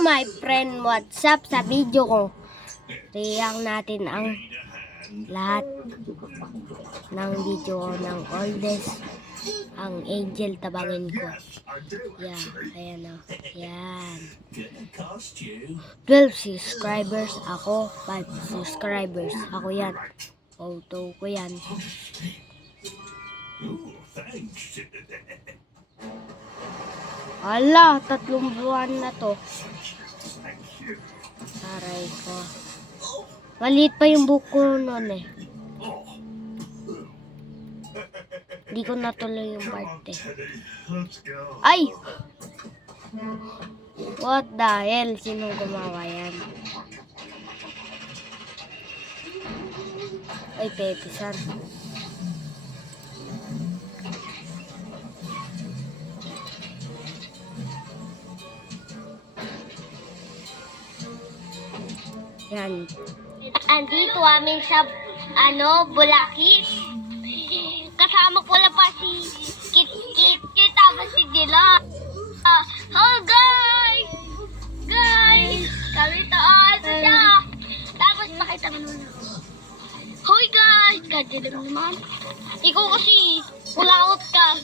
my friend, what's up? Sa video ko, react natin ang lahat ng video ng oldest, ang Angel Tabangin ko. Yan, ayan o. Yan. 12 subscribers ako, 5 subscribers ako yan. Photo ko yan. Ala, 3 buwan na to. Aray ko. Maliit pa yung buko noon eh. Hindi ko natuloy yung part eh. Ay! What the hell? Sinong gumawa yan? Ay, Pepe-san. Yan. Andito amin sa Bulakit. Kasama ko lang pa si Kit tapos si Dila. Oh guys! Kami taas siya. Tapos pakita mo naman. Hoy guys! Kadilim naman. Ikaw kasi pulaot ka.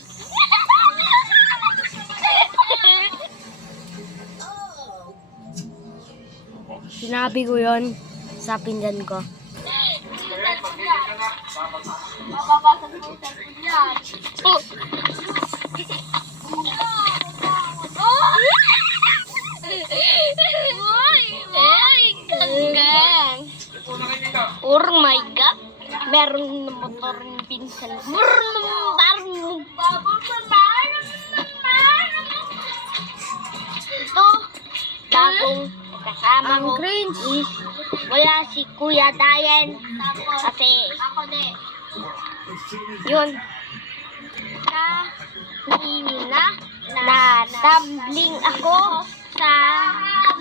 Sinabi ko yon sa pinggan ko. Mababasag mo sa yan. Oy, kanggang. Oh my God. Meron na motor ng pinsan. Ito, bagong kasama Ang ko cringe. is wala si Kuya Dayen kasi yun kanina na-tumbling ako sa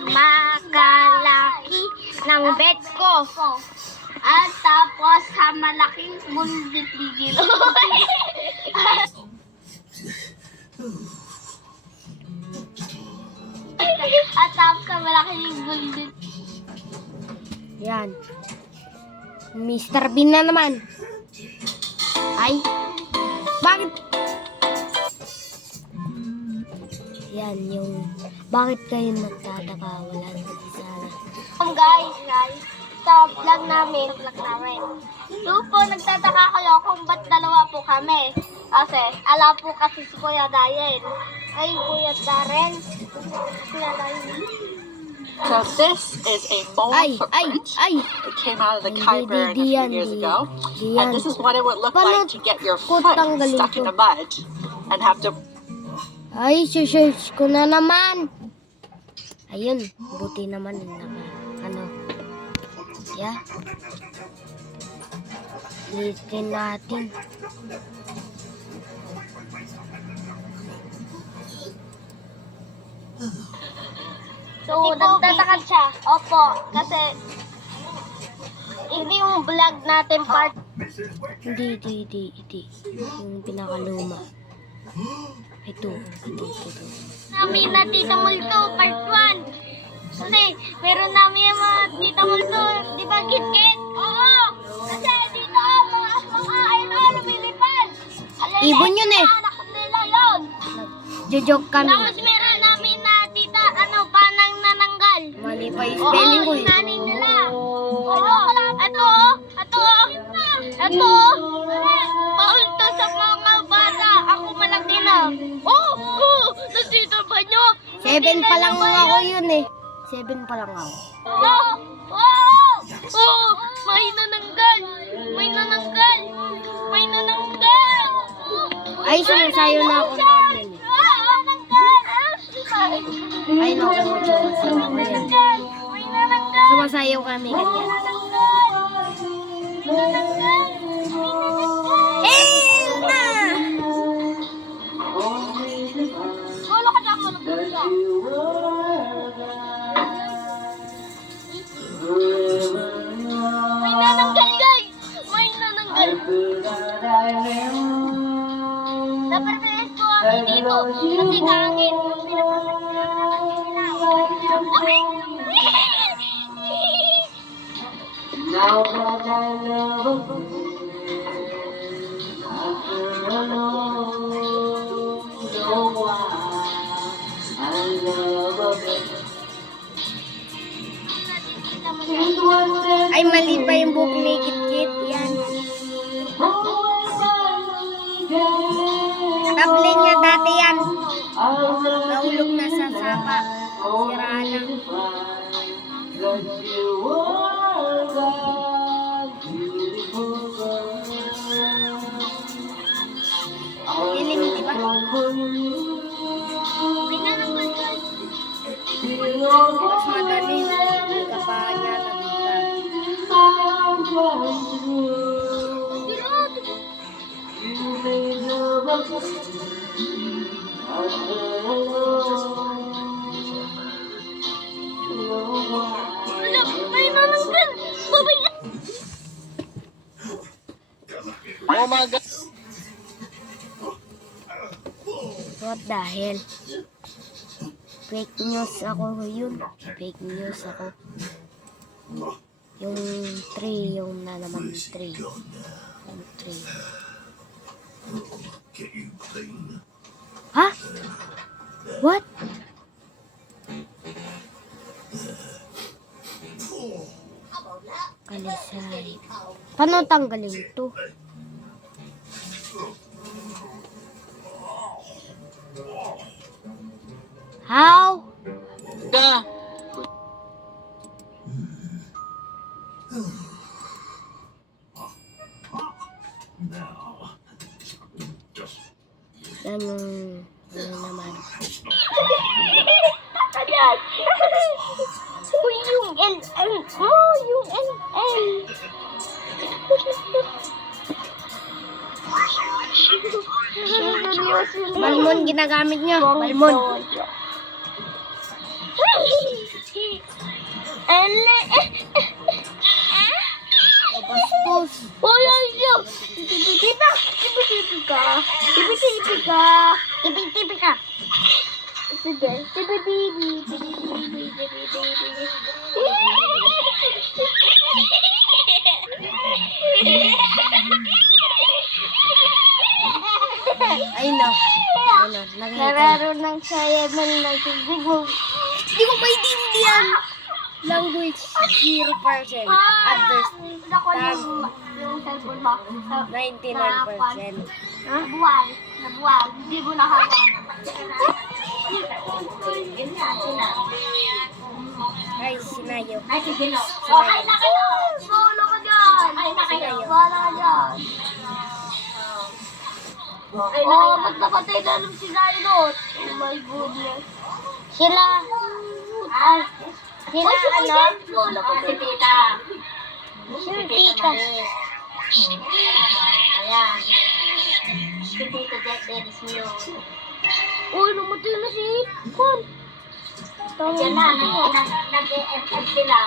makalaki ng bed ko at tapos sa malaking bundit-ligil at tapos sa malaking bundit. Yan. Mr. Bean na naman. Ay. Bakit? Yan yung bakit kayo nagtataka? Wala naman sana. Guys, sa vlog namin. So po, nagtataka kayo kung ba't dalawa po kami. Kasi, ala po kasi si Kuya Dayen. Ay, Kuya Darren. Kuya Dayen. So this is a mold footprint. It came out of the Khyber a few years ago. And this is what it would look like to get your foot stuck in the mud and have to... Ay, search ko na naman. Ayun, buti naman. Yeah. Litin natin. So, nagtataka siya. Opo, kasi hindi yung vlog natin part. Hindi. Yung pinakaluma. Ito. Namin na Tita Multo, part 1. Kasi, meron namin yung mga Tita Multo, di ba, Kit? Oo! Kasi dito, mga lumilipad. Ibon yun eh. Anak nila yun. Jojoke kami. Tapos meron namin na Tita, panang nananggal. Mali pa yung spelling ko eh. Nanay nila. Oo, ito. Paulto sa mga bata. Ako malaki na. Nasito ba nyo? 7 pa lang ako yun eh. 7 pa lang ako. May nananggal. Ay, sumasayo na ako noon yun eh. Ay, naku, sumasayo ako yun. Sumasayo kami ganyan. Wala ka dyan, malagyan siya. May nananggal, guys! May nananggal. Naprepares ko kami dito kasi kahangin. Yung pinapapasin nila. Now that I love after a long, long while, I love it. And what then Ay, mali pa yung buhok ni Kit-Kit. Yan. Table niya dati yan. Nahulog na sa sapa. Siraan na. That you are that beautiful girl. Feeling, di ba? Mas madali. Hindi ka pa niya nakita. Ay, nananggal! Babay na! Oh my God. What the hell? Fake news ako yun. Fake news ako. Yung 3, yung na naman 3. Yung 3. Ha? What? Kalisay. Paano tanggalin ito? How? Yeah. Yan yung ano naman. Ayan! Uy, yung LL! Oh, yung LL! Balmon ginagamit niya. Balmon. Bastos. Uy, ay, yo! Tipi-tipi ka! Tipi-tipi ka! Tipi-tipi ka! Sige. Tipi-tipi. Ay na. Ano, nakita. Nararoon siya ng nagsigig mo. Hindi ko maintindihan. Language 0%. Understand Ako yung cellphone mo. 99%. Nabuwal. Hindi mo nakaka. Ay, sinayo. Ay, sige no. Okay na kayo. Solo ka dyan. Ay, na kayo. Wala ka dyan. Oh, ba't napatay na nung si Zainot? Oh my goodness. Sila. Sila ano? Si Tita. Sila tita. Ayan. Si Tita Dennis mo yun. Uy, namatay na si Kon. Yan na, nag-e-FF sila.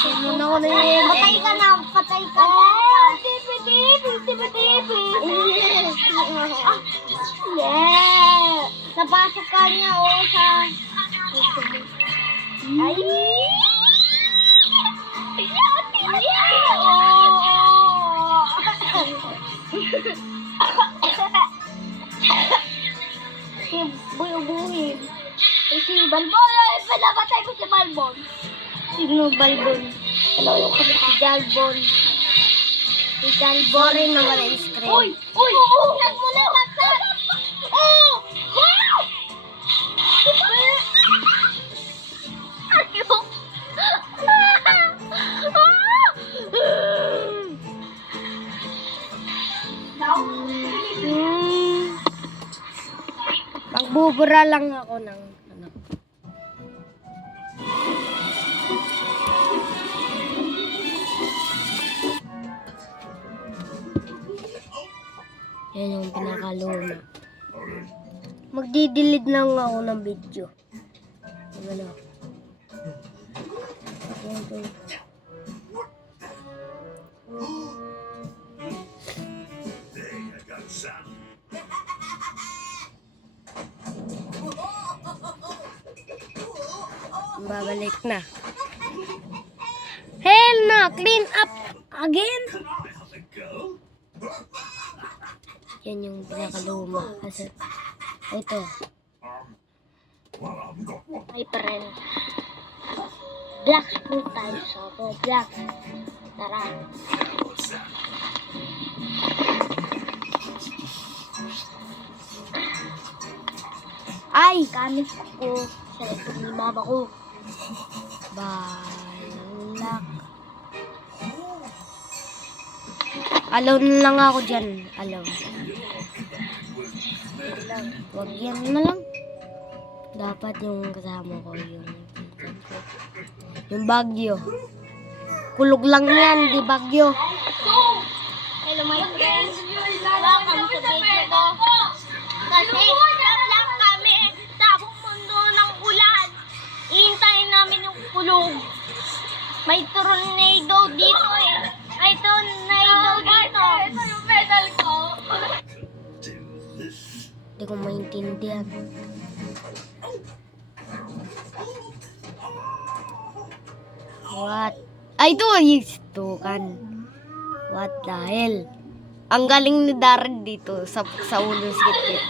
Sino na ako na yun? Patay ka na, patay ka na. Tipi-tipi. Yeah. Napasok ka niya, oh, sa... Ay! Buhay. Si Balbon, ay, pinapatay ko si Balbon. Sino Balbon? Hello, yung kami si Jalbon. Si Jalbon. Sorry na wala yung screen. Uy! Huwag mo na matat! Oh! Wow! Ayok! Magbubura lang ako ng ano. Yan yung pinakaluma. Magdidelete lang ako ng video. Ano? Babalik na. Hell na! Clean up again! Yan yung pinakaluma. Kasi, ito. Ay, paren. Black screw tayo. So, black. Tara. Ay! Gamit ko sa ito ni mama ko. Balak. Alone lang ako dyan. Alone. Wag yan na lang. Dapat yung kasama ko yung bagyo. Kulog lang yan, di bagyo. Hello my friends. Welcome to video ko. Kasi lang kami sa mundo ng ulan. Ihintayin namin yung kulog. May tornado dito eh. May tornado dito. Ito yung medal ko. Hindi ko maintindihan. What? Ay, ito ito kan. What the hell? Ang galing ni Darren dito sa ulo sikit.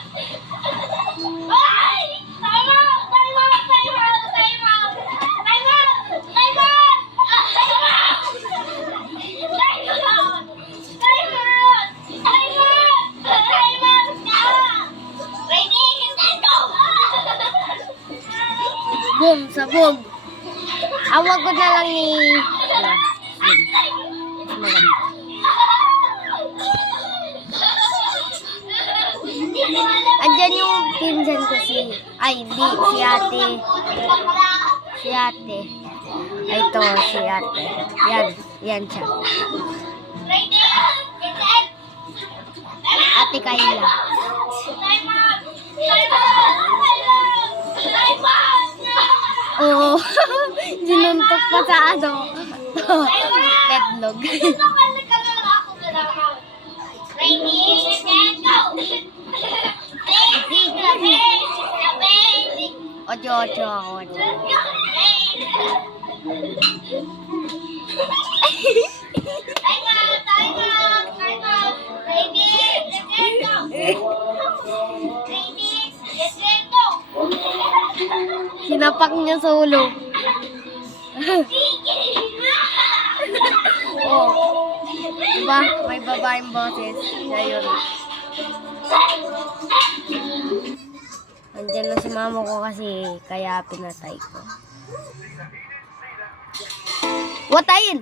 Ay! Time out! Time out! Time out! Time out! Time out! Time out! Time out! Time out! Time out! Time out! Time out ka! Ready? Let's go! Boom, sabog. Awag ko na lang ni... Maganda. Andyan yung pinsan ko ay hindi, si ate. Si ate. Ay, ito, si ate. Yan siya. Ready? Set! Ate Kayla. Time out! Time out! Time out! Oo. Sinuntok pa sa ano. Tetlog. Ito ka na lang ako na lang. Ready? Set! Go! Basic na basic na basic. Ocho ako. Time out! Time out! Time out! Ready? Set! Go! Ready? Set! Go! Sinapak niya sa ulo. Oh. Diba? May babaeng boses. Siya yun. Andyan na si mama ko kasi kaya pinatay ko. Watayin!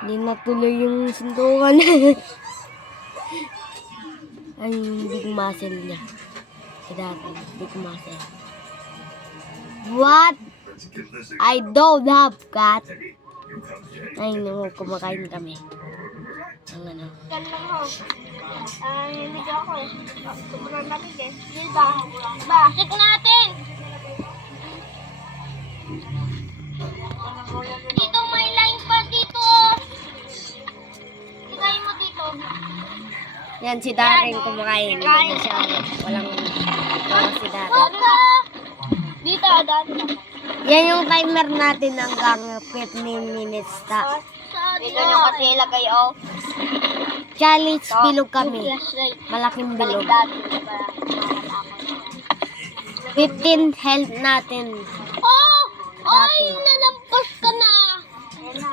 Hindi natuloy yung sundukan. Ay, yung big muscle niya. Si dati, big muscle. What? I don't have cat. Ay, no, kumakain kami. Ang ano. Ganda mo. Hindi ako eh. Sobrang lamig eh. Hindi ba? Basik natin! Dito may line pa dito. Tingnan mo dito. Yan, si Darren kumakain. Hindi na siya. Walang si Darren. Waka! Dito, dati. Yan yung timer natin hanggang 15 minutes ta. Dito nyo kasi ilagay oh. Challenge bilog kami. Malaking bilog. 15 health natin. Oh! Oy! Dati. Nalampas ka na!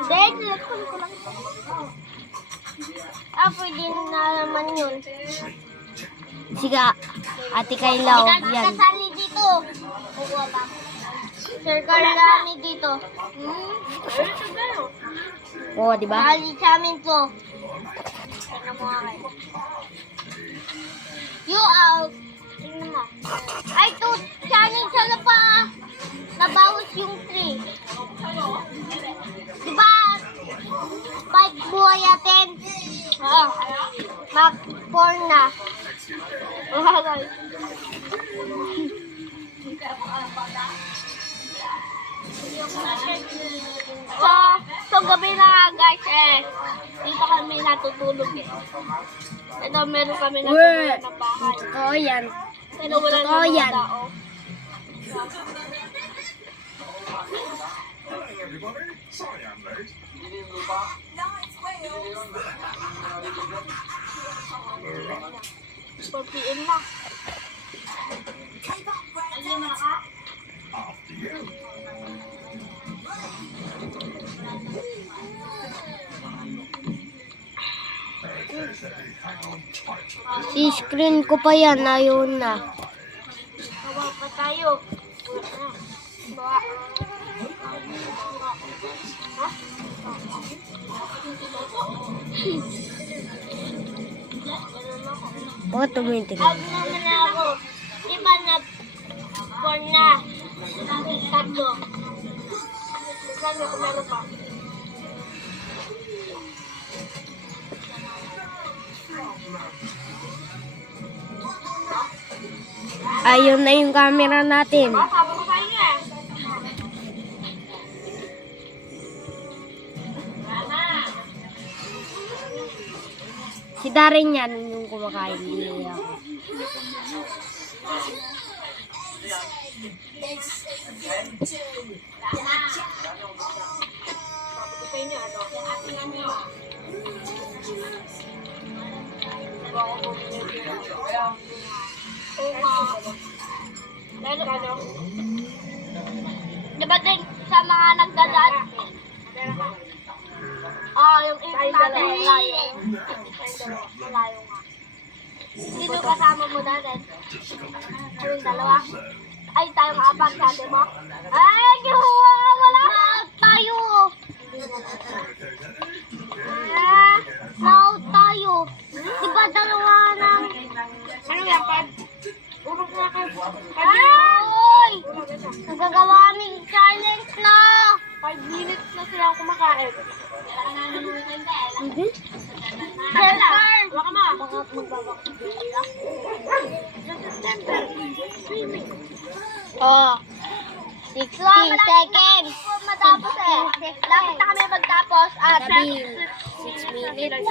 Dahil, nilakon ko lang. Pwede na naman yun. Sige, Ate Kayla, yan. Kasali dito. Kukuha ba? Sir Carlami dito. Oo, di ba? Kasali sa amin to. Tingnan mo akin. You out. Tingnan mo. Ay, to. Challenge sa lapa. Nabawas yung 3. Diba? Spike buhay atin. Mark 4 na. So gabi na nga guys dito kami natutulog eh. Ito meron kami natutulog na bahay. Oo, yan. Pero wala Totoo na mga yan. tao. PM na. Si-screen ko pa yan, ayun na. Hawa pa tayo. Ba. Bakit tumitingin? Out naman ako. Diba na 4 na. Tatlo. Sabi ko meron pa. Ayun na yung camera natin. Sabi ko sa inyo eh. Si Darren yan yung kumakain. Hindi ako. Sabi ko sa inyo ano. Lalo ano? Diba din sa mga nagdadaan? Yung ipon natin, malayo. Malayo nga. Sino kasama mo natin? Kaming dalawa? Ay, tayong apat, sabi mo? Ay, gihuwa! Wala! Tayo! Out tayo! Diba dalawa ng... Ano yan, Pad? Urog na kayo. Ay! Nagagawa aming challenge na! 5 minutes na silang kumakain. Hindi? Sir! Baka mo! Baka magbabak. Oh. 60 seconds. Matapos eh. Lapit na kami magtapos at Sabi, 6 minutes.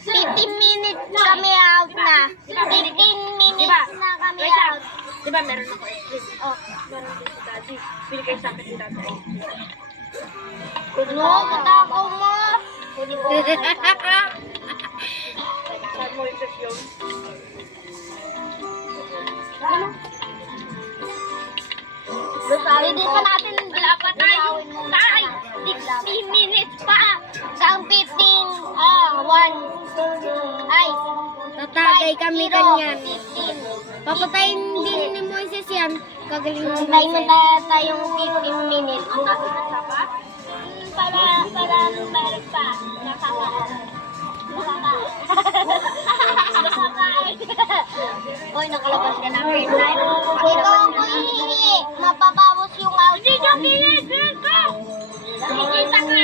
15 minutes kami out na. 15 minutes na kami out. Diba meron ako ice cream? Oh, meron din si Daddy. Bili kayo sa akin si Daddy ice cream. No, matakaw mo. Saan mo isis yun? Hindi pa natin dapat tayo. Tay, 60 minutes pa. Sang 15. 1. Ay. Tatagay kami 5, 0, kanyan. 15. Papatayin din ni Moises yan. Kagaling ni Tayo Moises. na tayong 15 minutes. Para meron pa. Nakakain. Uy, nakalabas ka na free time. Ito ako hihingi. Mapabawas yung out. Hindi ka hihingi ko. Nakikita ka.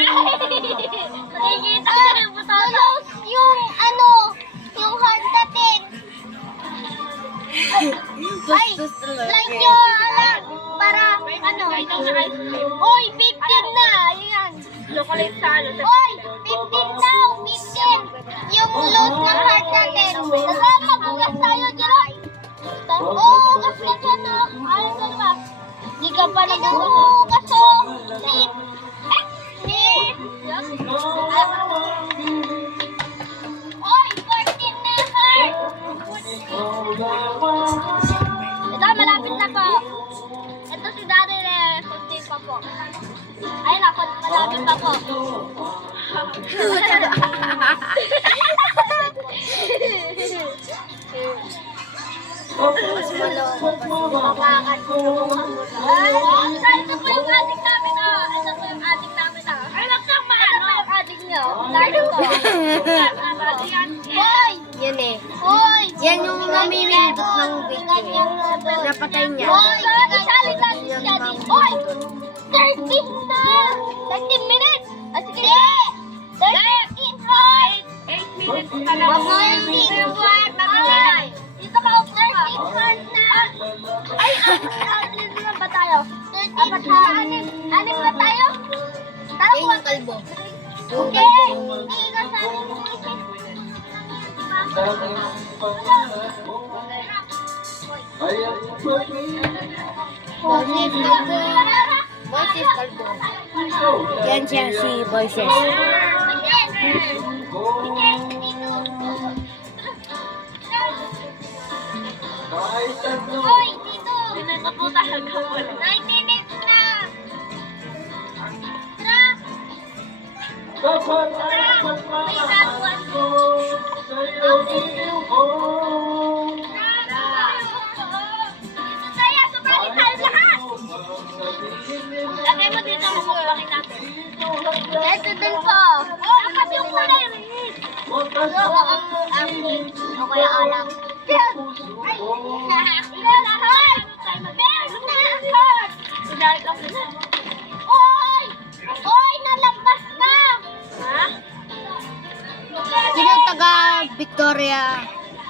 Nakikita ka rin po tayo. Close yung ano, yung heart natin. Ay, like nyo alam. Para ano. Uy, 15 na. Ayan. Chocolate salo. Oy! 15 daw! 15! Yung load ng heart natin. Saka magugas tayo, Jeroy! Oo, ugas ka dyan, no? Ayun ka diba? Di ka pa nag-ugas, oh! Nip! Nip! Oy! 14 na heart! Ito, malapit na po. Ito si Daddy, 15 pa po. Ayun ako, malapit pa po. Mas maloko pa siya. Ito po yung adik namin, oh. Ito po yung adik namin, oh. Ay, wag kang maano. Ito po yung adik niyo. Lalo ko. Hoy! Yan eh. Hoy! Yan yung namimindot ng video eh. Napatay niya. Hoy! Isali natin siya din. Hoy! 13 na! 13 minutes! Ah, sige! 13 heart! 8 minutes pa lang. Wag mo yung video heart! Ay! Dito ka, 13 heart na! Ay! Anim na ba tayo? 13 heart! Anim na tayo? Tara po! Yung kalbo. Okay! Iiga sa amin. Ayan po Moises Calvo. Moises Calvo. Yan siya si Moises. kahit ano. Hoy, dito! Pinaka po talaga wala. 9 minutes na! Tara! Dapat ay pagmamahal ko sa'yo ko. Dito tayo, sumali tayo lahat! Lagay mo dito, mumukbangin natin. Ito din po. Dapat yung kulay red. Ang o kaya alam. Ay! Lahat! Oy! Oy! Nalampas ka! Ha? Sino taga Victoria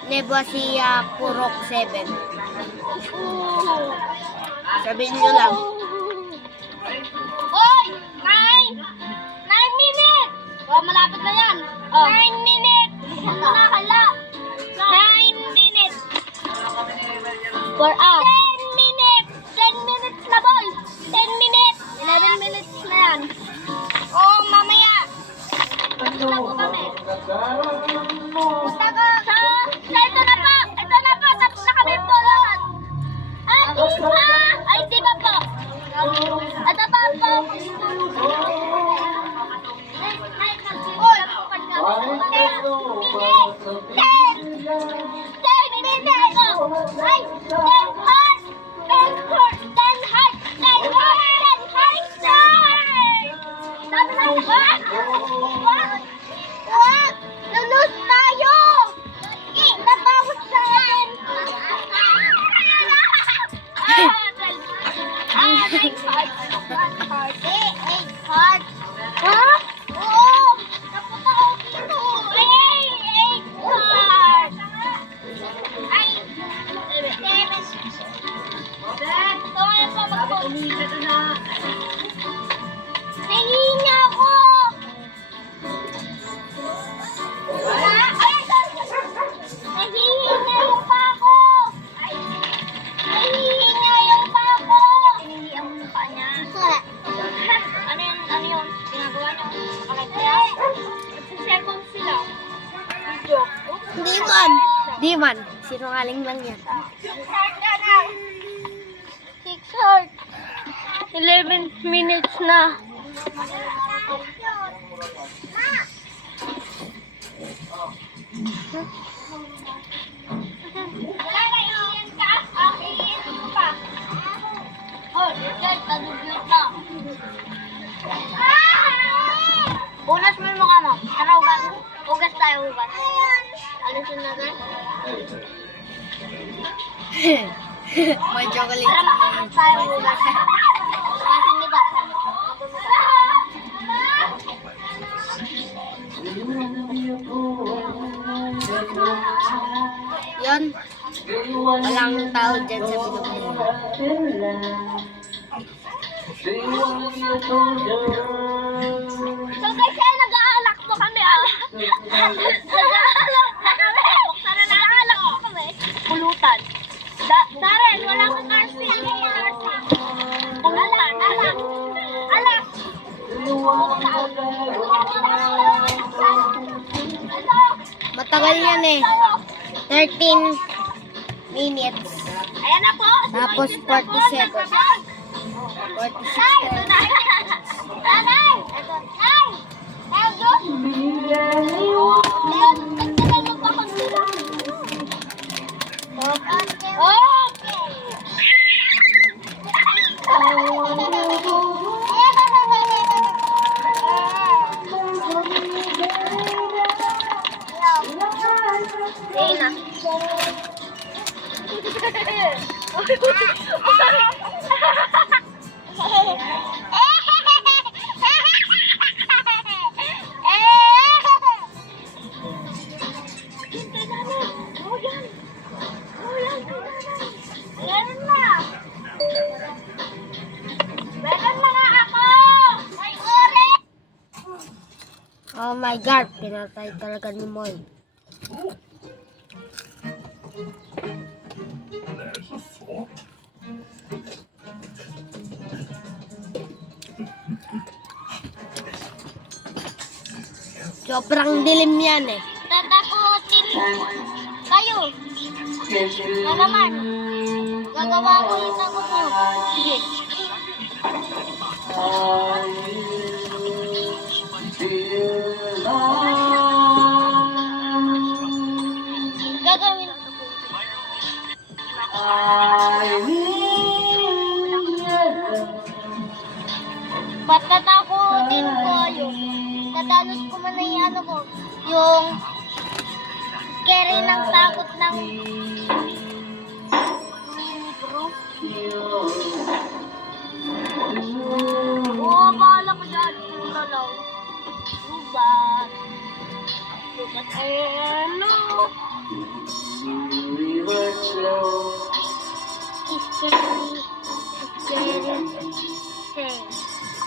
Nebuasia Purok 7? Sabihin nyo lang. Oy! 9 minutes! Oh, malapit na yan. 9 minutes! Bilisan mo na, kala. 9 minutes. For us. 10 minutes! 10 minutes na, boy! 10 minutes! 11 minutes na yan. Oh, mamaya. Punta po kami. Punta ka. Ito na po! Ito na po! Tapos na kami po lahat. Ay, di ba po? Ito pa po. Oy! 10 minutes! Ay! 10 hearts! 10 hearts! 10 hearts! 10 hearts! 10 hearts! Sabi na, wag! Wag! Wag! Lulus tayo! Nabawas sa akin! 9 hearts! 1 heart! 8 hearts! Ha? Oo! Napunta ako dito! 8 hearts! Ay! 7! So, ngayon po mag-post. Nahihina ako! Nahihina yung pa ako! Nahihina yung pa ako! Hinihina mo yung pa niya. Ano yun? Ginagawa niyo? Nakakaya? Seconds sila. Video. Di man. Sinungaling lang yan. 6 heart. 11 minutes na. Wala na, iiyan ka? Iiyan ko pa. Oh, guys, nadudyot na. Unas mo yung mukha mo. Tara, hugas. Hugas tayo, hugas. Alisin na guys. May chocolate. Tara, makakas tayo, hugas. Hugasin niyo ba? Yun. Walang tao dyan sa Pilipinas. So guys, nag-aalak po kami nag-aalak na kami. Nag-aalak po kami. Pulutan. Darren, wala kang RC. Pulutan. Alak. Alak. Matagal yan eh. 13 minutes. Ayan na po. Tapos 40 seconds. 46 seconds. Nanay! Ito. Nay! Nay, Diyos! Leon, nagtagal mo pa kung sila. Okay. Ayun na. Oh my God, pinatay talaga ni Moy. Sobrang dilim yan eh. Tatakutin kayo. Na naman. Gagawa ko yung takot mo. Sige. Gagawin ko. Patatakutin ko yung tatalos ko man na yung ano ko, yung scary ng takot ng oh, bahala ko dyan. Pula lang. Lubat. Lubat. Ano? Scary. Scary. Scary thing.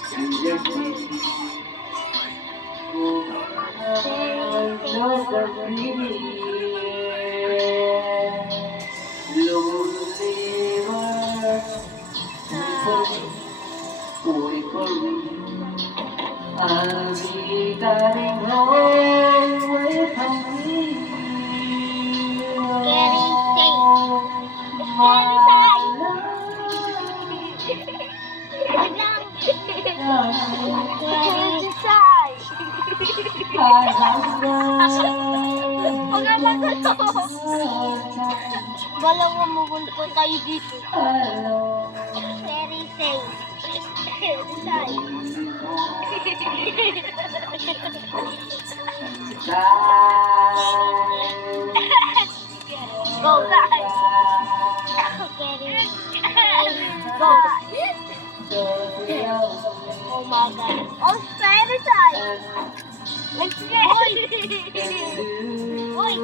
Scary side. Wait lang. Scary side. Huwag na magulo. Balang mamugunto tayo dito. Scary thing. Scary side. Go guys. Scary. Go. Oh my god. Oh, scary side. Let's go. Hoy. Hoy.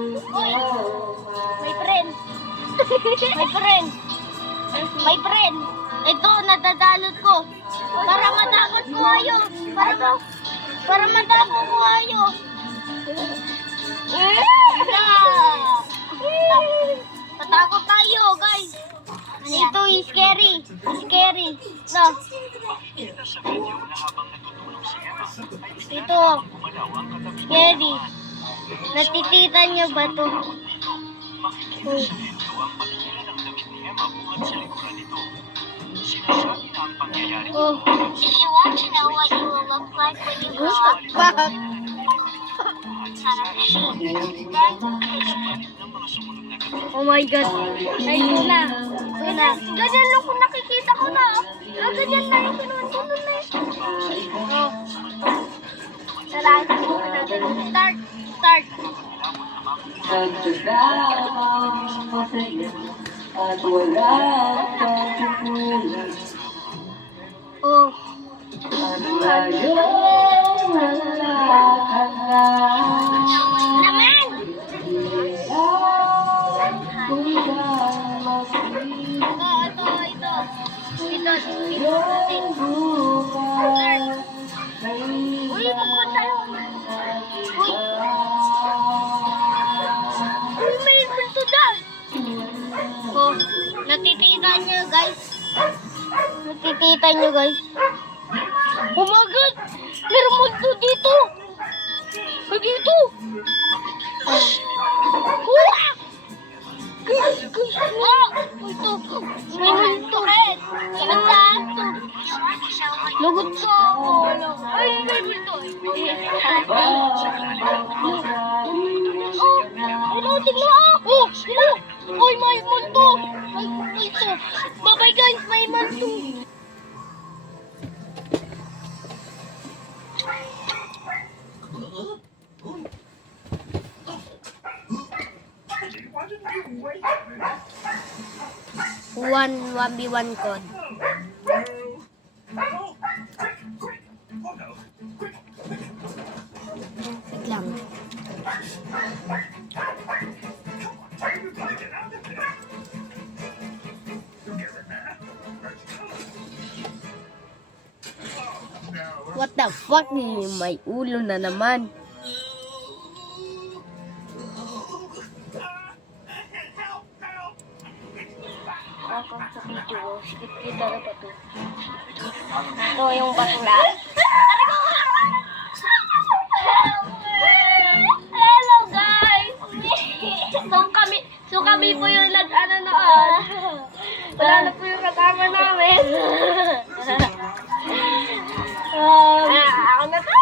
My friend. My friend. My friend. Ito, natadalot ko. Para matakot ko kayo. Para matakot ko kayo. Tatakot tayo, guys. Ito is scary. Scary. No. Ito. Scary. Natititan niyo ba ito? Oh. If you want to know what you will look like when you grow up, oh my god. Ay, Tuna. Ganyan lang kung nakikita ko na. Ganyan na yung pinuntunan na yun. Oh. Salamat po natin. Start. Start. Oh. Naman! Ito. Uy, pupunta yung... Uy, may multo dyan! Oh, natititan nyo, guys. Natititan nyo, guys. Oh my God! Pero multo dito! Dito! Wala! Oh! Multo! May multo rin! Saan to? Lugot ko ako! Ay, may multo! Oh! Hello, tignan! Oh! Hello! Uy, may multo! May multo! Bye-bye guys! May multo! One v one code. Wait lang. What the fuck? May ulo na naman. Welcome sa video. Skip kita na pa to. Ito yung bakla. kami po yung nag-ano noon. Wala na po yung kasama namin. Ako na to.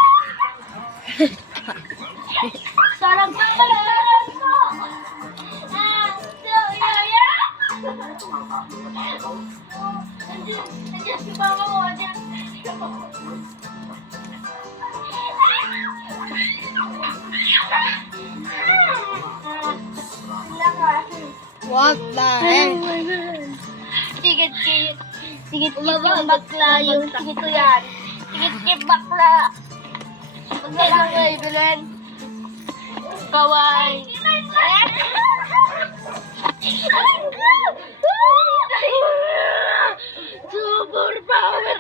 Sarap pa pala. Nandiyan si mama mo. What the heck? Sigit-sigit. Sigit-sigit yung bakla. Yung sigit ko yan. Sigit-sigit bakla. Huwag na lang kayo, Belen. Kawai. Super power.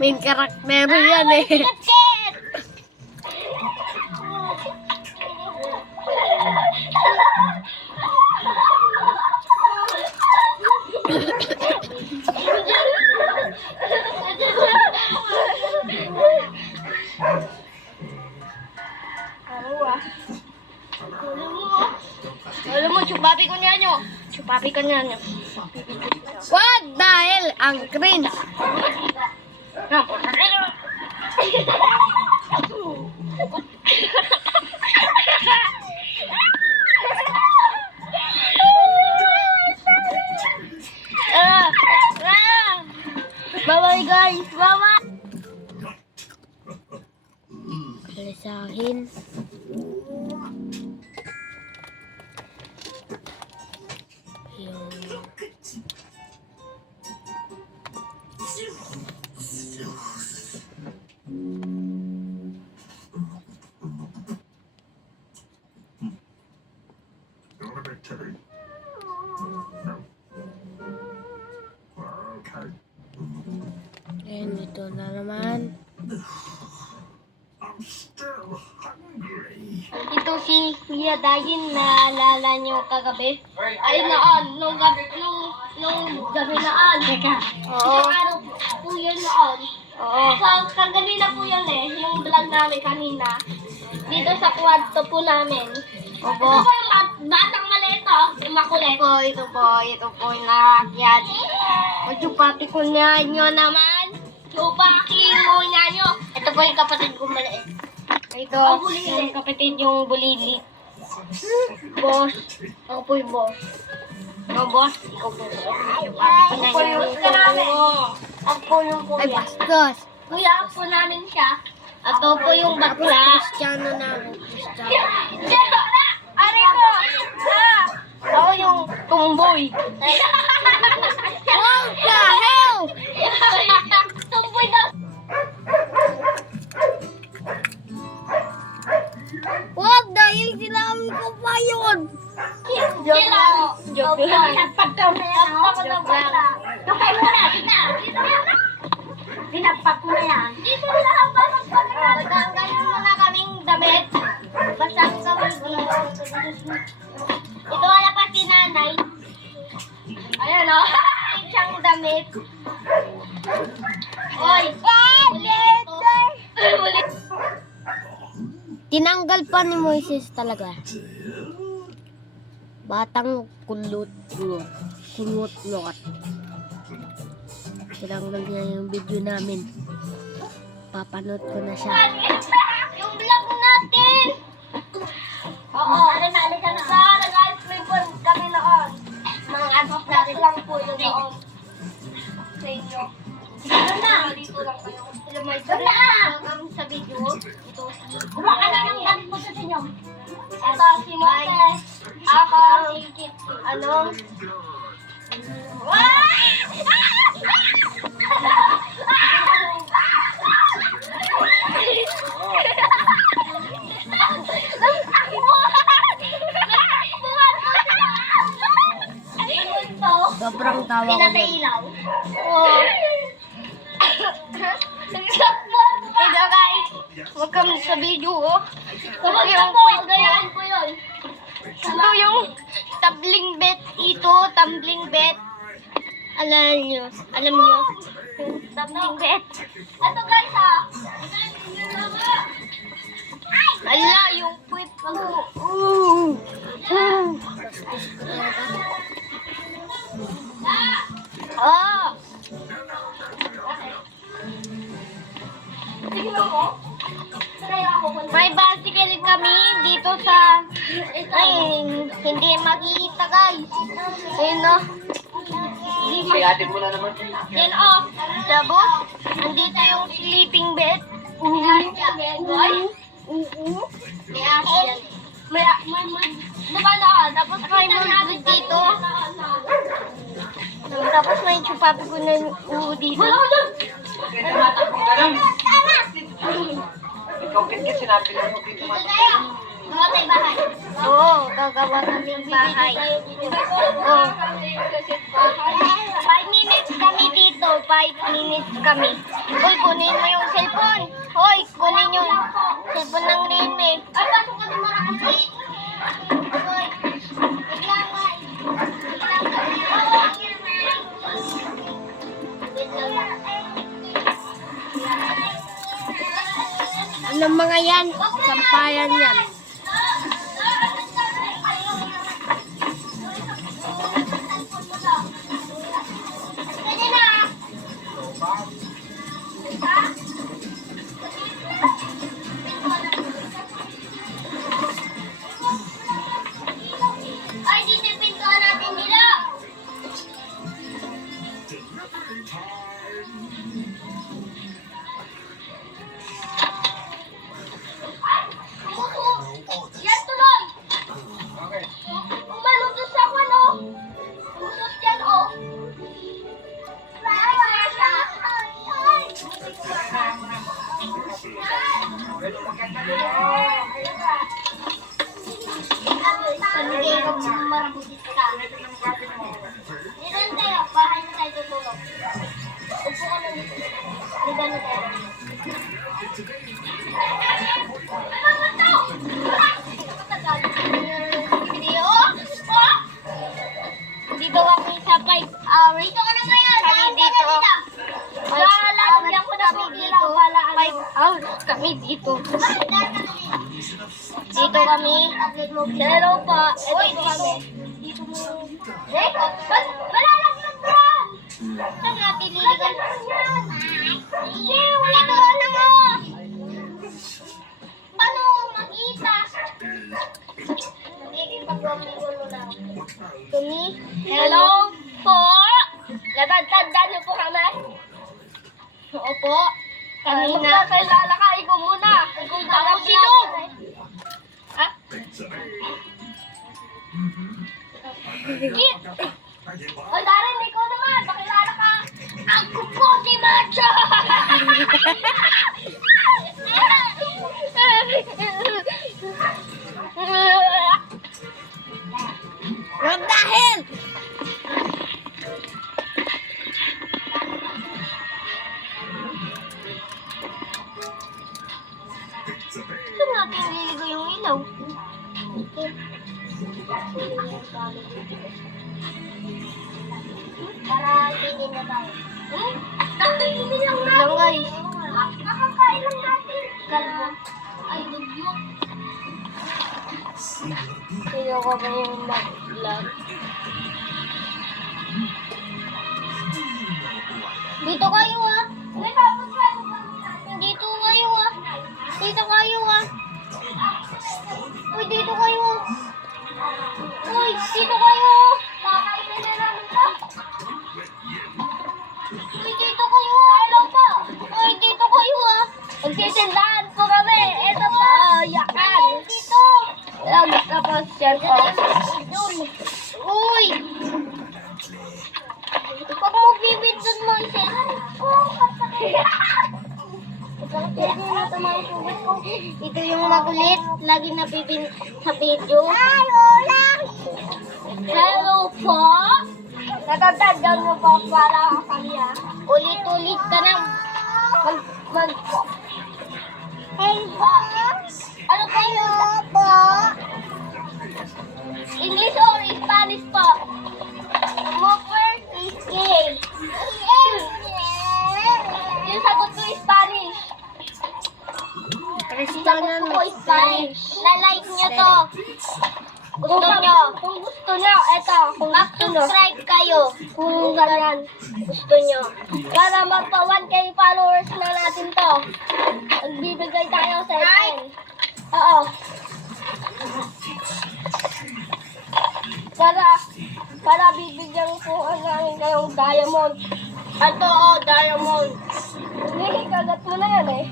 Main karakter yan eh. Sigit! Alam mo, chupapi ko niya nyo. Chupapi ko niya nyo. What the hell? Ang cringe. Bye-bye guys. Bye-bye. Kalisahin. Yung... Ayan, ito na naman. Ito si Kuya Dayin na naalala niyo kagabi. Ay noon, nung gabi noon. Teka. Oo. Araw po yun noon. Oo. So, kaganina po yun eh, yung vlog namin kanina. Dito sa kwarto po namin. Opo. Ito po yung batang maliit yung makulit. Ito po yung nakakyat. Medyo pati ko niya nyo naman. Chupaki mo niya nyo. Ito po yung kapatid kong maliit. Ito, Ang bulili. yung kapatid yung bulili. Boss. Ako po yung boss. No, boss. Ikaw po. Ako po yung Ako po yung Ay, kuya. bastos. Kuya po namin siya. Ito po yung Tapos bakla. Cristiano na ako. Cristiano. Ari ko! Ako yung tumboy. What the hell? Tumboy daw. What the hell? Sinabi ko pa yun. Joke lang. Joke lang. Napagkaw na yan. Joke lang. Joke mo na. Dito na. Pinagpag ko na yan. Dito na. Nagkanggayon mo na kaming damit. Basag kami dito. Ito wala pa si nanay. Ayan o. Siyang damit. Oy. Ulit. Ulit. Tinanggal pa ni Moises talaga. Batang kulot. Kulot lot. Tinanggal niya yung video namin. Papanood ko na siya. Yung vlog natin. Oo. Alika na. Nag-ice cream po kami noon. Mga anak natin lang po yun noon. Sa inyo. Dito na. Dito lang kayo. Sila may kami sa video. Ito. Kuha ka na ng gamit mo sa inyo. Ito si Moises. Ako. Si Kit. Ano? Sobrang tawa ko Pinatay din. ilaw. Oo. Ito guys, huwag kami sa video oh. Yung quit gayaan ko yun. Ito yung tabling bet. Ito, tumbling bet. Alam nyo. Yung tumbling bet. Ito guys ah. Ala, yung quit ko. Ah! May bicycle kami dito sa... Ay, hindi makikita guys. Ayun no. Sayatin mo na naman. Yan o. Tapos, andito yung sleeping bed. Diba na? Tapos may mulbud dito. Tapos may chupapi ko na uho dito. Ikaw kit sinabi mo dito Oo, gagawa kami ng bahay. Oo. 5 minutes kami dito. 5 minutes kami. Uy, kunin mo yung cellphone. Hoy, kunin yung cellphone ng Rene. Ay, pasok ka naman kasi. Hoy, biglang Ano mga yan? Sampayan yan. Pwede na. Ay, dito yung pintuan natin nila. Yan tuloy. Umalutos ako, no? Usos yan, oh. Pamigay ko marabutis ka. Dito tayo, bahay na tayo tutulog. Upo ka na dito. Dito na tayo. Dito kami sa 5 hours. Dito ka na ngayon. Kami dito. Lalagyan ko na kami dito. 5 hours kami dito. Dito kami. Hello po. Ito kami. Dito mo. Malalagyan ba? Saan natin liligan? Dito na mo. Paano makita? Kami. Hello po. Natandaan niyo po kami? Opo. Kami na. Magkakalakain ko muna. Kung ako sino? Ha? Oy, Darren, ikaw naman. Pakilala ka. Ako po si Macho. What the hell? Saan natin liligo yung ilaw? Para hindi na tayo. Kakainin lang natin. Lang guys. Kakakain lang natin. Kalbo. Ay, dugyok. Sino ko ba yung mag-vlog? Dito kayo ah. Dito kayo ah. Dito kayo ah. Uy, dito kayo. Uy, dito kayo. Kakainin na namin ka. Uy, dito kayo. Hello po. Uy, dito kayo ah. Magsisindahan po kami. Ito po. Yakan. Dito. Tapos yan po. Uy. Pag mo bibindun mo isa. Ito yung magulit. Lagi nabibin sa video. Hello lang. Hello po. Natatandaan mo po para kami ah. Ulit-ulit ka na. Hey, po. Ano kayo? Po. English or Spanish po? Mo first is gay. Yung sagot ko is Spanish. Kristanan Sagot ko is Spanish. Na-like nyo to. Gusto nyo? Kung gusto nyo, eto. Kung mag-subscribe kayo. Kung ganyan gusto nyo. Para magpa 1K followers na natin to. Magbibigay tayo sa atin. Oo. Para bibigyan po namin kayong diamond. Ito, diamond. Hindi, kagat mo na yan eh.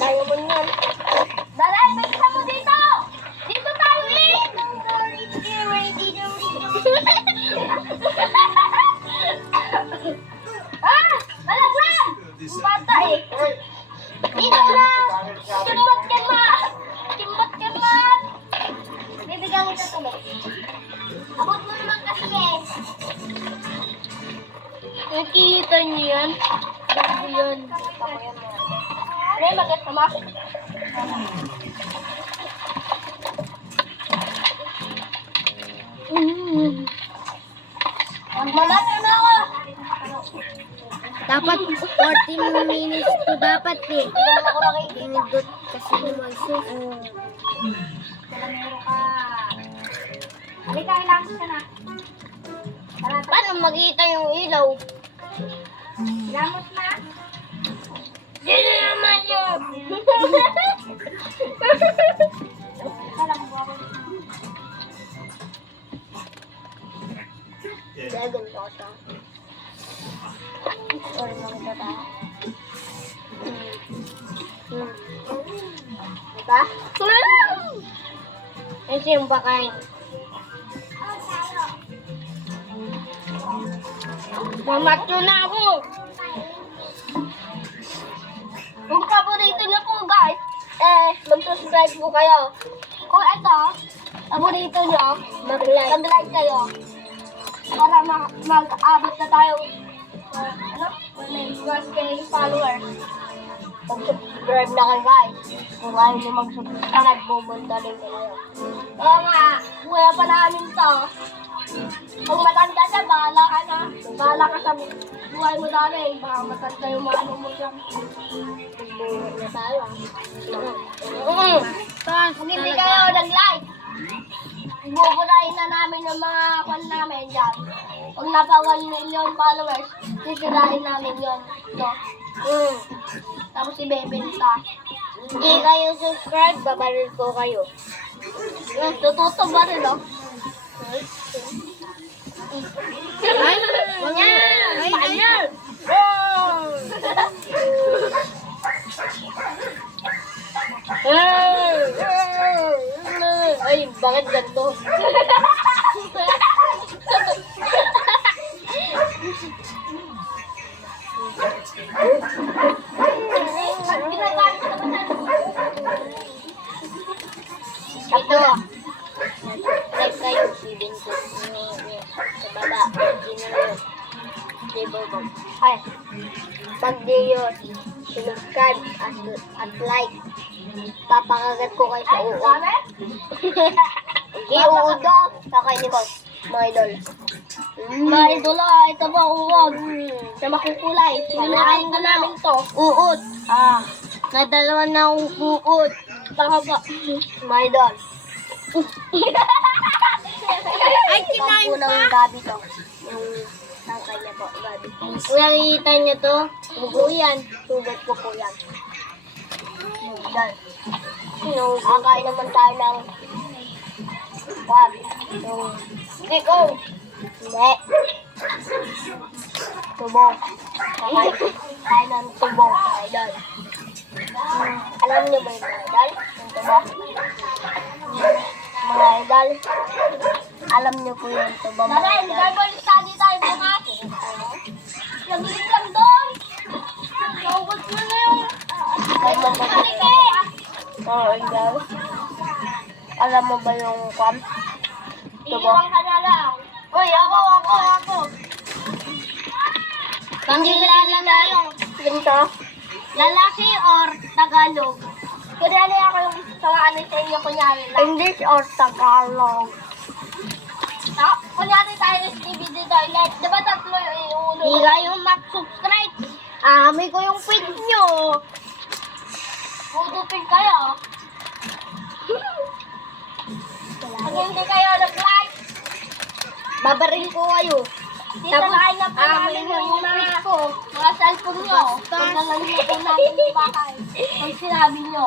Diamond yan. Daray, bigyan mo dito! Dito tayo eh! Ah! Malaglag! Bata eh. Dito na! Kimbat ka ma! Kimbat ka ma! Bibigyan kita to. Abot mo naman kasi eh. Nakikita niyo yan? Bago yun. Ano yung magkasama? Magmamata na ako! Dapat 14 minutes to dapat eh. Hindi naman ako nakikita. Pinindot kasi naman siya. Halika, ilang siya na. Paano makita yung ilaw? Ilamos na? Hindi na naman yun! Dragon Bota. Sorry, mga bata. Diba? Ito yung bakain. Mamatyo na ako. Kung paborito niyo po guys, mag-subscribe po kayo. Kung ito, paborito niyo, mag-like kayo. Para mag-abot na tayo 1K followers. Mag-subscribe na kayo guys. Kung ayaw niyo mag-subscribe, bubunta din kayo. Kaya nga, kuya pa namin to. Kung matanda ka, bahala ka na. Bahala ka sa buhay mo dami. Baka matanda yung mga ano mo dyan. Buhay na tayo. Kung hindi kayo nag-like, buburahin na namin yung mga kwan namin dyan. Kung napa 1 million followers, sisirain namin yun. Ito. Tapos ibebenta. Hindi kayo subscribe, babaril ko kayo. Tututo ba rin, no? Ay, wag na. Ay. Ay, bakit ganito? Ito. Like kayo, sibin ko sa baba. Ay, pag di nyo subscribe at like, papakagat ko kayo sa uod. Hindi uod daw, kakay ni Boss, mga idol. Mga idol ito ba uod? Sa makukulay, sinakain ka namin to. Uod. Nadalawa na akong uod. Baka ba, mga idol. Ay, kinain Pangkulang pa. yung gabi to. Yung tangkay niya po, gabi. Kung nakikita niyo to, bugo yan. Sugat ko po yan. Yan. Kakain naman tayo ng gabi. Yung siko. Hindi. Tubo. Kakain tayo ng tubo, idol. Alam niyo ba yung idol? Yung tubo? Mga idol, alam niyo po yun ito ba mga idol? Bible study tayo bukas. Laglit lang doon. Naubos mo na yung... Mga idol, alam mo ba yung kwam? Iiwan ka na lang. Uy, ako. Pangkilala tayo. Ganito? Lalaki or Tagalog? Kunyari ako yung sa ano sa inyo, kunyari lang. English or Tagalog? Kunyari tayo sa DVD toilet. Diba tatlo yung ulo? Hindi kayong mag-subscribe. Amoy ko yung feed nyo. Putupin kayo. Pag hindi kayo nag-like, babaril ko kayo. Tapos, amoy mo yung feed ko. Mga cellphone nyo. Pagdalang nyo po natin yung bahay. Pag sinabi nyo.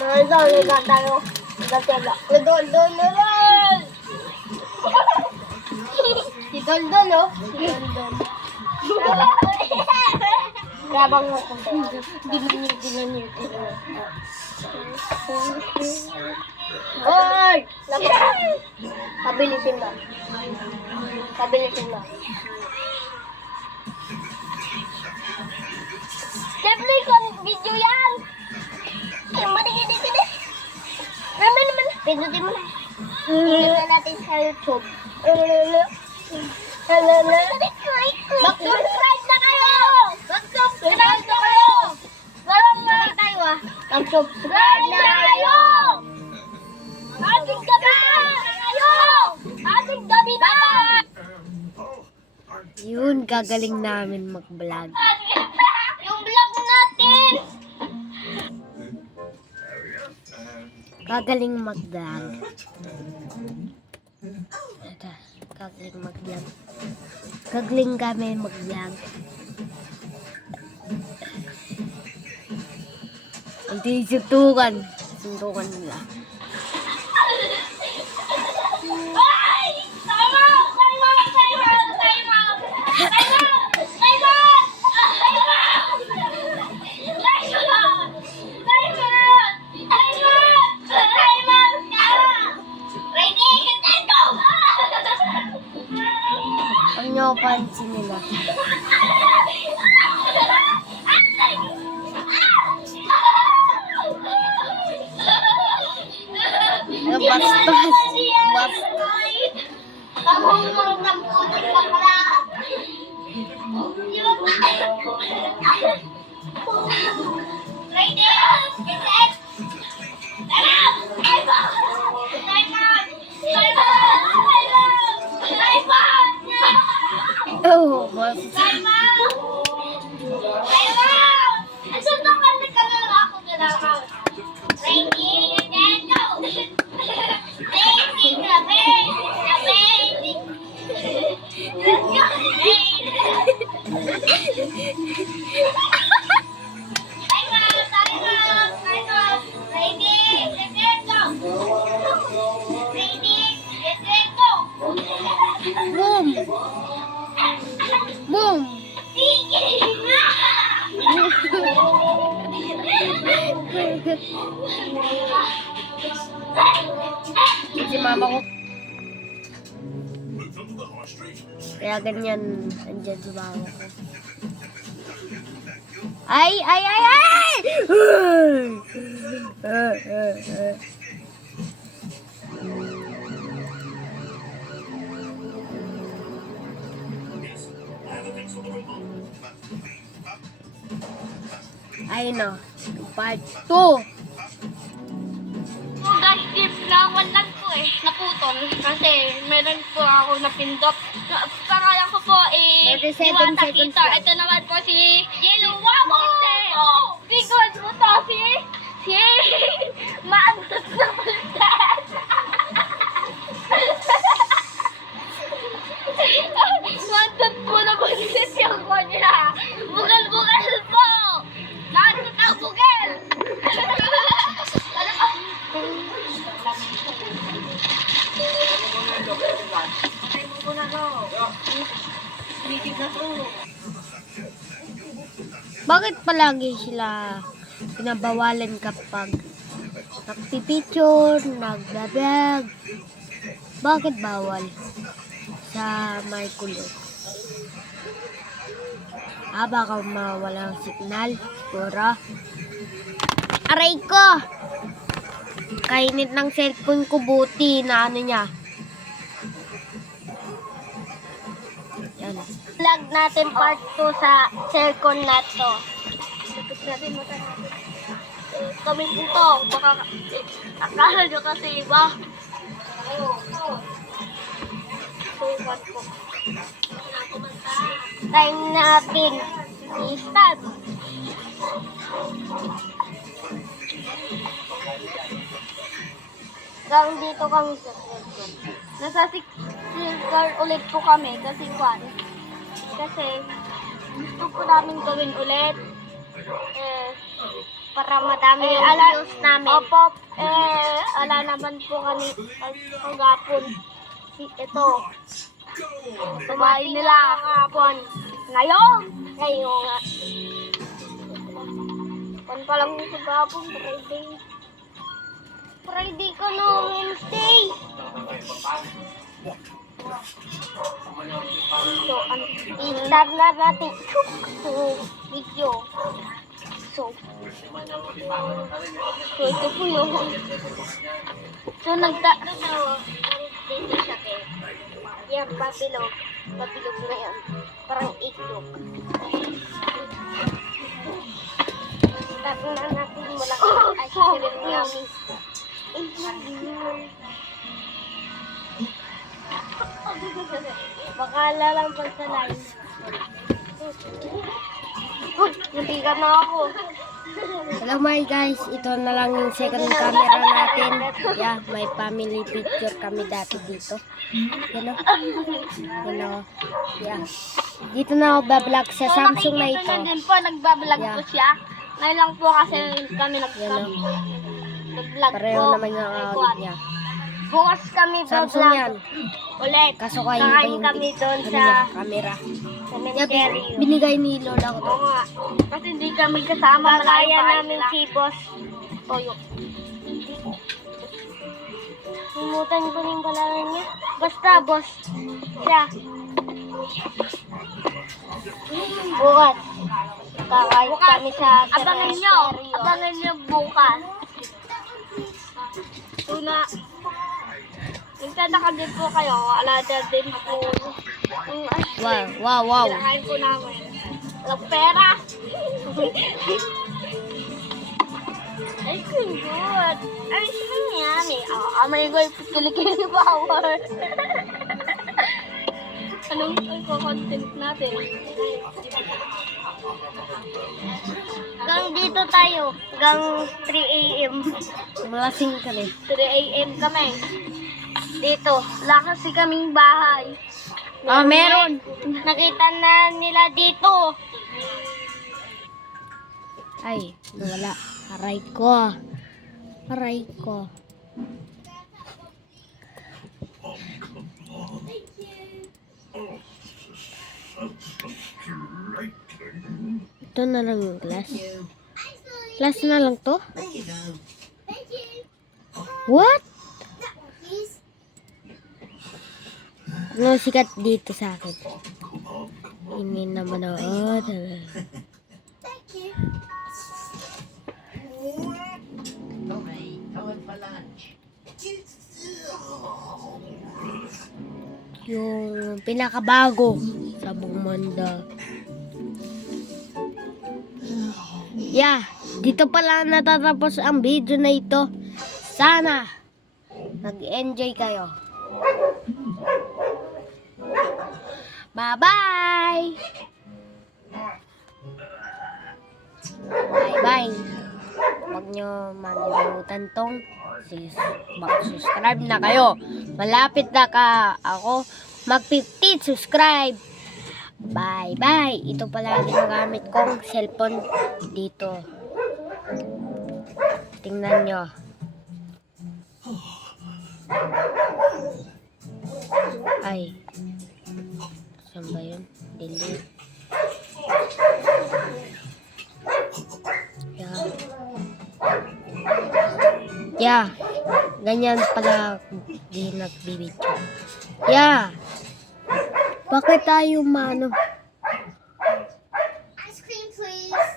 Nagdol tayo. Nagdol. Si Doldol, oh. Si Doldol. Grabang mo kung Dinan niyo. Oy! Pabilisin mo. Siyempre, video yan! Yung matigit-tigit. Naman. Pindutin mo na. Tingnan natin sa YouTube. Mag-subscribe na kayo! Mag-subscribe na kayo! Mag-subscribe na kayo! Ating gabi na! Yun, gagaling namin mag-vlog. Yung vlog natin! Gagaling mag-vlog. Gagaling mag-vlog. Gagaling kami mag-vlog. Hindi suntukan. Suntukan nila. Ay! Time out! Ang nyo pansin nila. Bastos. Oh, bastos. Boom! Boom! Si mama ko. Kaya ganyan, andyan si mama ko. Ay! Ay no, part 2. Guys, tip na lang po naputol kasi meron po ako napindot. Pangalan ko po 37 Diwata seconds Kita. lang. Ito naman po si Yellow Wabo. Bigod mo to si Maantot na Pultan. Maantot po na Pultan yung kanya. Bugal-bugal po. Maantot ang bugal. Bakit palagi sila pinabawalan kapag nagpipicture, nagbablog? Bakit bawal sa may kulot? Baka mawala ang signal, siguro. Aray ko! Kainit ng cellphone ko, buti na ano niya. Yan. vlog natin part 2 sa second na to. Kami po to. Baka akala nyo kasi iba. Sukat po. Time natin. I-start. Hanggang dito kami sa silver. Nasa silver ulit po kami kasi kasi gusto po namin gawin ulit. Para madami yung views namin. Opo, ala naman po kami kagapon. Ito. Tumain nila kahapon. Ngayon nga. Pan pa lang sa gapon, Friday ko no, Wednesday. So, i-start na natin video. So, ito po yung dito siya kay yan, papilog na yan, parang itlog. Start na natin malaki ice cream namin. Baka lalampas sa line. Nabigat na ako. Hello my guys, ito na lang yung second camera natin. Yeah, may family picture kami dati dito. Yan o. Yeah. Dito na ako bablog sa Samsung na ito. Nakikita nyo din po, nagbablog po siya. Ngayon lang po kasi kami Yan o. nag-vlog Pareho po. naman yung outfit niya. Bukas kami Samsung yan. vlog ulit. Kaso kayo ba Kakain yung kami doon ano sa niya, camera? cemetery. Binigay ni Lola ko to. Oo nga. Kasi hindi kami kasama. Malaya namin si Boss Toyo. Limutan ko rin pangalan niya. Basta Boss siya. Bukas. Kakain kami sa cemetery. Abangan nyo bukas. Una. Nagtataka din po kayo. Alada din po. Wow. Kinakain po namin. Walang pera. Ay, good. Ay, sino yan eh? Amay ko yung kilikili power. Anong content natin? Hanggang dito tayo. Hanggang 3 a.m. Malasing ka rin. 3 a.m. kami. Dito. Wala kasi kaming bahay. Meron. Nakita na nila dito. Ay, nawala. Aray ko. Ito na lang yung glass. Glass na lang to? What? Ano sikat dito sa akin? Hindi na manood. Yung pinakabago sa buong mundo. Yeah, dito pala natatapos ang video na ito. Sana nag-enjoy kayo. Bye-bye! Bye-bye! Huwag nyo manimutan tong mag-subscribe na kayo. Malapit na ka ako mag-15 subscribe. Bye-bye! Ito pala ginagamit kong cellphone dito. Tingnan nyo. Ay. Saan ba yun? Delete. Yeah. Ganyan pala di nagbibidyo. Yeah. Bakit tayo mano? Ice cream, please.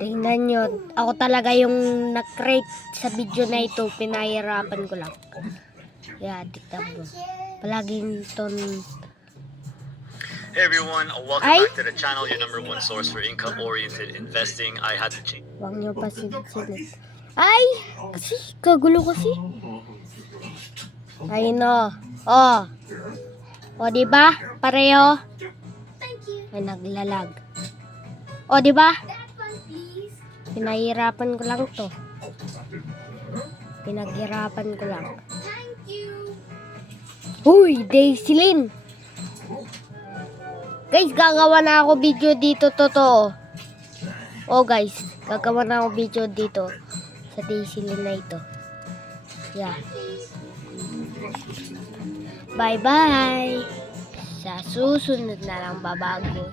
Tingnan nyo. Ako talaga yung nag-create sa video na ito. Pinahirapan ko lang. Yeah, tignan mo. Palaging ton. Hey everyone, welcome Ay? back to the channel, your number one source for income-oriented investing. I had to change. Huwag niyo pa silid. Ay! Kasi, kagulo kasi. Ay no. Oh. O, diba? Pareho. Ay, naglalag. O, diba? Pinahirapan ko lang to. Pinaghirapan ko lang. Huy, Daisilin! Guys, gagawa na ako video dito, totoo. Oh guys, gagawa na ako video dito sa Daisilin na ito. Yeah. Bye-bye! Sa susunod na lang babago.